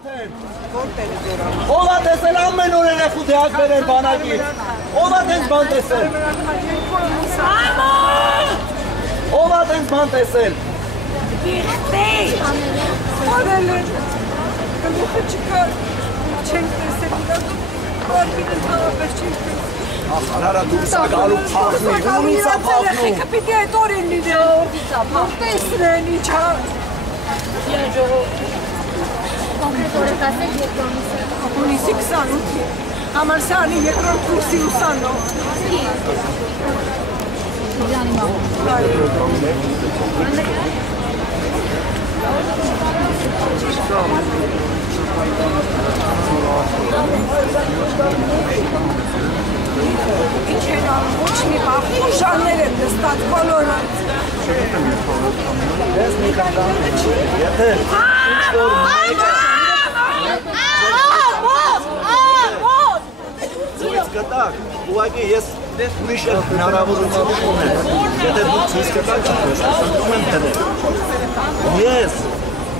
Ով է տեսել ամեն օր երեխու դեակ բերել բանակից։ Ով է տենց բան տեսել։ Ով է տենց բան տեսել։ Գլուխը չկար, չենք տեսել իրակ, բարվին ընդհարապես չենք տեսել։ Ախարարա դուրս է գալու փախնի, ումից է փախնում։ Երեխեքը պիտի այդ օրին լինեն, տեսնեն ինչ հա։ Կոնկրետ օրը կասեք երկու ամիս է։ Հունիսի 28-ի, համալսարանի երկրորդ կուրսի ուսանող։ Ջանի մամա։ Ինչ են անում, ոչ մի բաղ, ուժաններ են նստած բոլորը։ Ես մի կանգան եթե ինչ-որ մեկը ցույց կտակ, ուղղակի ես ուրիշ հնարավորություն ունեմ, եթե դուք ցույց կտակ ես եմ դրել։ Ես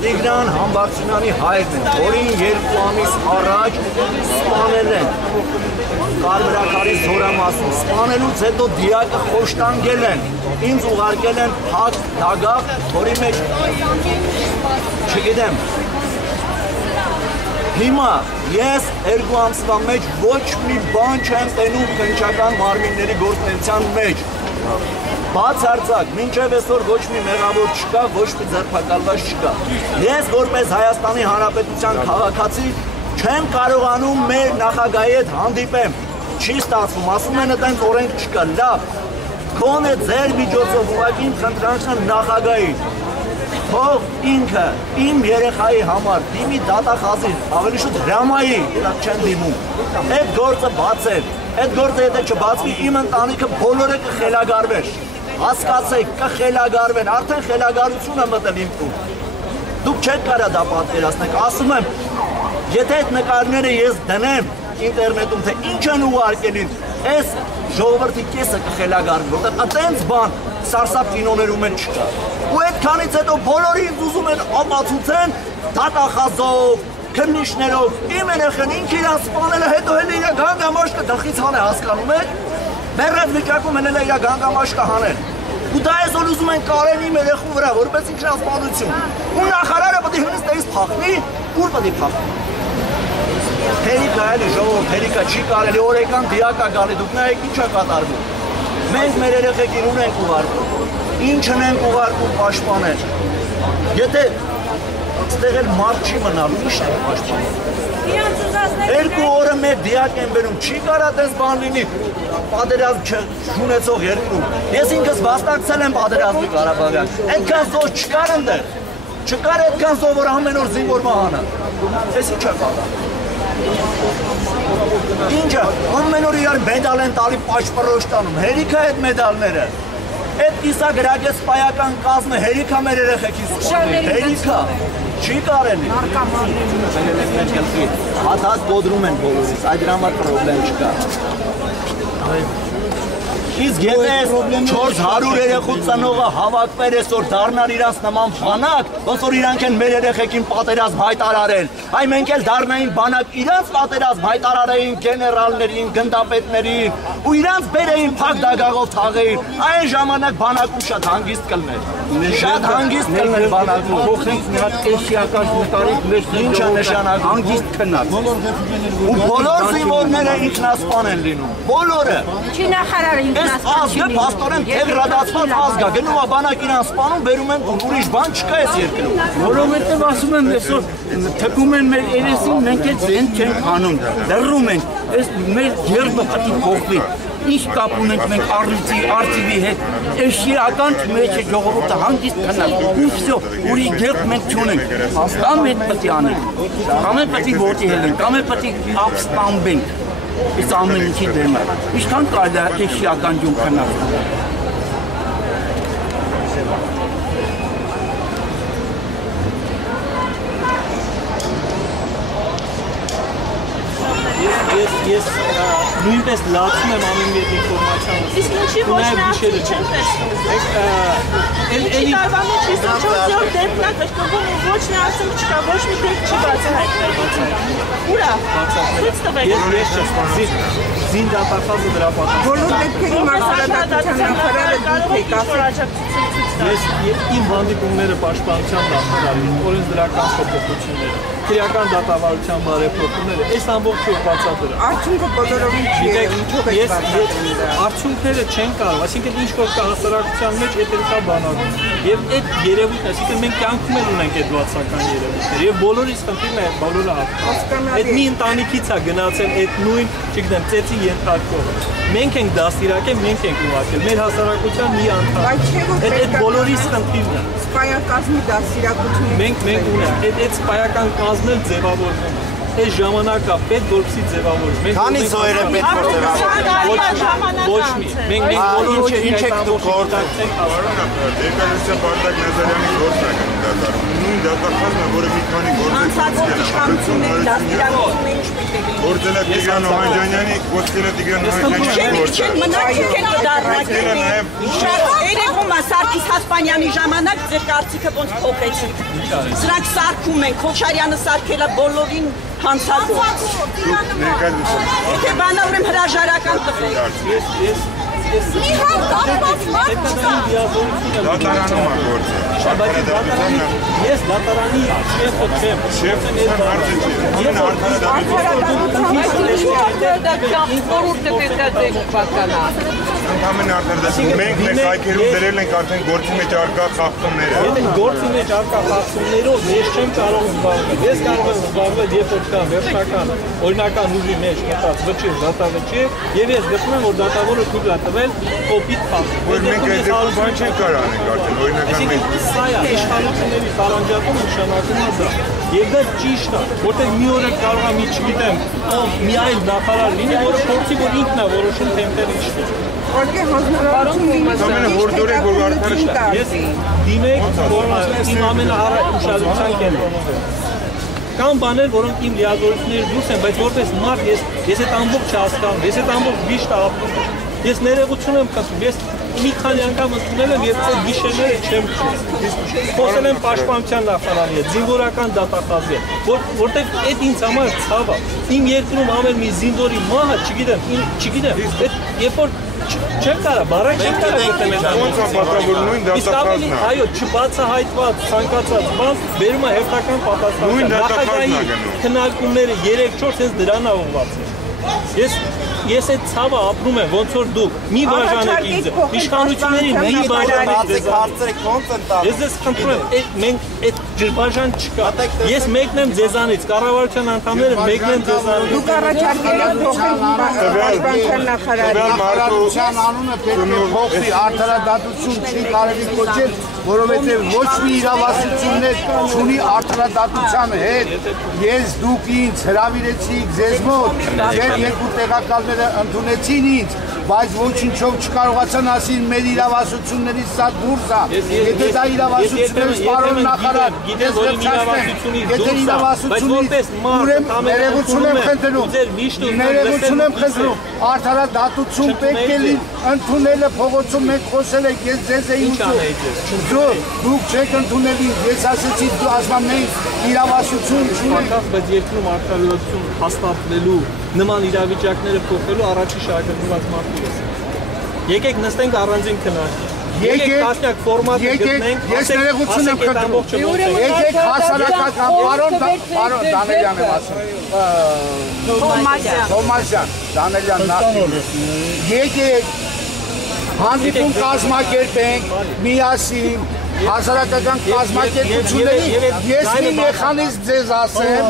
Տիգրան Համբարձումյանի հայրն եմ, որին 2 ամիս առաջ սպանել են Կարմրաքարի զորամասում, սպանելուց հետո դիակը խոշտանգել են, ինձ ուղարկել են հակ դագաղ, որի մեջ չգիտեմ, հիմա ես 2 ամսվա մեջ ոչ մի բան չեմ տենում քննչական մարմինների գործունեության մեջ, բացարձակ, մինչև այսօր ոչ մի մեղավոր չկա, ոչ մի ձերբակալված չկա։ Ես որպես Հայաստանի Հանրապետության քաղաքացի չեմ կարողանում մեր նախագահի հետ հանդիպեմ, չի ստացվում, ասում են այդպես օրենք չկա, լավ, քոնե ձեր միջոցով ուղղակի իմ խնդրանքն նախագահին, թող ինքը իմ երեխայի համար դիմի դատախազին, ավելի շուտ հրամայի, իրաք չեն դիմում, այդ գործը բացել, այդ գործը եթե չբացվի իմ ընտանիքը բոլորը կխելագարվեր, հասկացեք, կխելագարվեն, արդեն խելագարությունը մտել իմ տուն, դուք չեք կարա դա պատկերացնեք, ասում եմ, եթե այդ նկարները ես դնեմ ինտերնետում, թե ինչ են ուղարկելին, այս ժողովրդի կեսը կխելագարվի, որտեղ այդպես բան սարսափ կինոներում էլ չկա, ու այդքանից հետո բոլորը ինձ ուզում են ապացուցեն դատախազով, քննիչներով, իմ երեխան ինքը իրան սպանել է, հետո էլ իր գանգամաշկը դխից հանե, հասկանում եք, մեռած վիճակում էլ իր գանգամաշկը հանել, ու դա այսօր ուզում են կարեն իմ երեխու վրա, որպես ինքնասպանություն, ու նախարարը պետք է հնից տերից փախնի, ուր պետք է փախնի։ Հերիկա էլի ժողով, հերիկա չի կարելի, օրեկան դիակա գալի, դուք նայեք ինչ է կատարվում։ Մենք մեր երեխեքին ունենք ուղարկում, ինչն ենք ուղարկում պաշտպանել։ Եթե այստեղ էլ մարդ չի մնալու, ի՞նչն ենք պաշտպանել։ 2 օրը մեր դիակ են բերում, չի կարա տես բան լինի, պատերազմ չունեցող երկրում։ Ես ինքս վաստակցել եմ պատերազմի Ղարաբաղյան, այդքան զոհ չկար ընդեղ, չկար այդքան զոհ, որ ամեն օր զինվորման հանան։ Ես ինչ է պատահում։ Ինչը, ամեն օր իրար մեդալ են տալի պաշտպարոշ տանում, հերիքա այդ մեդալները։ Այդ կիսագրագես պայական կազմը հերիքա մեր երեխեքին սպանել, հերիքա, չի կարելի։ Հատած գոդրում են բոլորիս, այդ համար պրոբլեմ չկա։ Իսկ եթե 400 երեխու ծնողը հավաքվեր այսօր դառնալ իրանց նման բանակ, ոնց որ իրանք են մեր երեխեքին պատերազմ հայտարարել, այ մենք էլ դառնային բանակ իրանց պատերազմ հայտարարեին գեներալներին, գնդապետներին, ու իրանց բերեին փակ դագաղով թաղեին, այն ժամանակ բանակում շատ հանգիստ կլներ, շատ հանգիստ կլներ բանակում։ Փոխենք մի հատ էշիական նկարից մեծ ինչ է նշանակում հանգիստ քնած։ Ու բոլոր զինվորները ինքնասպան են լինում, բոլորը։ Չի նախարարը Ազգը պաստորեն դեգրադացված ազգ է, գնում է բանակ իրան սպանում, բերում են ուրիշ բան չկա այս երկրում։ Որովհետև ասում եմ այսօր թքում են մեր երեսին, մենք էլ զեն չենք անում, լռում ենք, այս մեր ջերմը պետք է փոխվի։ Ինչ կապ ունենք մենք արծիվի հետ, էշիական մեջ է ժողովուրդը հանգիստ քնած, ու վсё, ուրի գերբ մենք չունենք, կամ հետ պետք է անենք, կամ էլ պետք է ոտի հելենք, կամ էլ պետք է ապստամբենք, այս ամեն ինչի դեմ է, ինչքան կարելի է էշիական ջուն քնած։ Ես նույնպես լացում եմ ամեն մի ինֆորմացիան։ Իսկ ինչի ոչ մի ակցիա չեմ տեսնում։ Էլի տարվա մեջ 54 դեպքն է կրկնվում ու ոչ մի ասում չկա, ոչ մի դեպք չի բացահայտվել։ Ուրա։ Ցույց տվեք։ Ես չեմ զին դատախազը դրա պատասխան։ Բոլոր դեպքերի մասնագիտության նախարարը դուք եք Ես իմ հանդիպումները պաշտպանության նախարարին, օրենսդրական փոփոխությունները, քրեական դատավարության բարեփոխումները, այս ամբողջը բացատրել։ Արդյունքը բոլորովին չի ինչով է Արդյունքները չեն կարող, այսինքն ինչ որ կա հասարակության մեջ այդ էլ կա բանակում։ Եվ այդ երևույթն, այսինքն մենք կյանքում էլ ունենք այդ վատսական երևույթները եւ բոլորիս խնդիրն է բոլորը հասկանալ։ Այդ մի ընտանիքից է գնացել այդ նույն, չգիտեմ, ծեծի ենթարկողը։ Մենք ենք դաստիարակել, մենք ենք ուղարկել, մեր հասարակության մի անդամ։ Այդ բոլորիս խնդիրն է։ Սպայակազմի դաստիարակությունը։ Մենք ունենք այդ սպայական կազմը ձևավորվում է։ Այս ժամանակա պետք որպեսզի ձևավորվի։ Քանի զոհեր է պետք որ ձևավորվի։ Ոչ մի։ Մենք բոլորը ինչ եք դուք գործակցենք հավանաբար Դեկանության Բարտակ Նազարյանի գործն է գնում դատարանում։ Նույն դատախազն է, որը մի քանի գործել է Տիգրան Օհանջանյանի, ոսկել է Տիգրան Օհանջանյանի գործը։ Մնացեք եք դառնակել։ Երևում է Սարգիս Հասպանյանի ժամանակ ձեր կարծիքը ոնց փոխեցիք։ Սրանք սարքում են, Քոչարյանը սարքել է բոլորին հանցագործ։ Եթե բանա ուրեմն հրաժարական տվեք։ Մի հատ կապված մարդ չկա։ Դատարանում է գործը։ Ես դատարանի շեֆը չեմ։ Շեֆը հարցը չի։ Ընդհանրապես արդարադատություն մենք մեր հայքերում դրել ենք արդեն գործի մեջ արկա խախտումները։ Եթե գործի մեջ արկա խախտումներով ես չեմ կարող զբաղվել։ Ես կարող եմ զբաղվել երբ որ կա վերջնական օրինական ուժի մեջ կտած վճիռ, դատավճիռ, եւ ես գտնում եմ որ դատավորը թույլ է տվել կոպիտ փաստ։ Որ մենք այդ բան չենք կարող անենք արդեն օրինական մենք սա է իշխանությունների տարանջատում նշանակում է դա։ Եվ դա ճիշտ է, որտեղ մի օր կարող է մի չգիտեմ, մի այլ նախարար լինի, որը փորձի որ ինքն է որոշում թեմպերը իշխել։ Ո՞նք հանրարարություն ամենը հորդորեք որ արդարը Ես դիմեք իմ ամենաառաջության կենտրոնով եմ։ Կան բաներ, որոնք իմ լիազորությունների դուրս են, բայց որպես մարդ ես այդ ամբողջ հասկանում, ես այդ ամբողջ վիշտը ապրում եմ։ Ես ներողություն եմ խնդրում, ես մի քանի անգամ ընդունել եմ եւ այդ գիշերները չեմ խոսել եմ պաշտպանության նախարարի հետ, զինվորական դատախազի հետ, որտեղ այդ ինձ համար ցավ է։ Իմ երկրում ամեն մի զինվորի մահը, չգիտեմ, այդ երբ որ չեմ կարա, բարակ չեմ կարա գտնել այդ ոնց է պատրաստվում նույն դատախազն է։ Այո, չբացահայտված, ցանկացած բան բերում է հերթական պատասխան։ Նախագահի քննարկումները 3-4 հենց դրան է ուղղված։ Ես այդ ցավը ապրում եմ, ոնց որ դուք մի բաժանեք ինձ, իշխանություններին մի բաժանեք ձեզ։ Ես ձեզ խնդրում եմ, մենք այդ ջրբաժան չկա։ Ես մեկն եմ ձեզանից, կառավարության անդամները մեկն են ձեզանից։ Դուք առաջարկել եք փոխել պաշտպանության նախարարի։ Կառավարության անունը պետք է փոխվի, արդարադատություն չի կարելի կոչել, որովհետև ոչ մի իրավասություններ չունի արդարադատության հետ։ Ես դուք ինձ հրավիրեցիք ձեզ մոտ, ձեր երկու տեղակալները ընդունեցին ինձ, բայց ոչինչով չկարողացան ասին մեր իրավասություններից սա դուրս է։ Եթե դա իրավասություններից պարոն նախարար, ես վերջացնեմ, եթե իրավասությունից ուրեմն ներողություն եմ խնդրում, արդարադատություն պետք է լինի, ընդունելը փողոցում մենք խոսել ենք, ես ձեզ էի ուզում, դուք չեք ընդունել ինձ, ես ասեցի դու ասում մենք իրավասություն չունենք, բայց երկրում արդարադատություն հաստատվելու նման իրավիճակները փոխելու առաջի շարքավորված մարդու ես։ Եկեք նստենք առանձին քննարկենք։ Եկեք տասնյակ ֆորմատը գտնենք, ես ներողություն եմ խնդրում։ Եկեք հասարակական պարոն Դանելյան եմ ասում։ Թոմասյան, Դանելյան եկեք հանդիպում կազմակերպենք, միասին հասարակական կազմակերպությունների ես մի մեխանիզմ ձեզ ասեմ,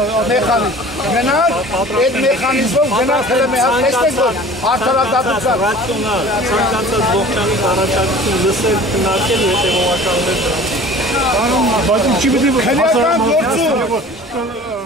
գնանք այդ մեխանիզմով գնանք հենց մի հատ տեսեք որ արդարադատության ռացիոնալ ցանկացած ողջանի առաջարկություն լսել, քննարկել ու հետևողականներ դրանց։ քրեական գործում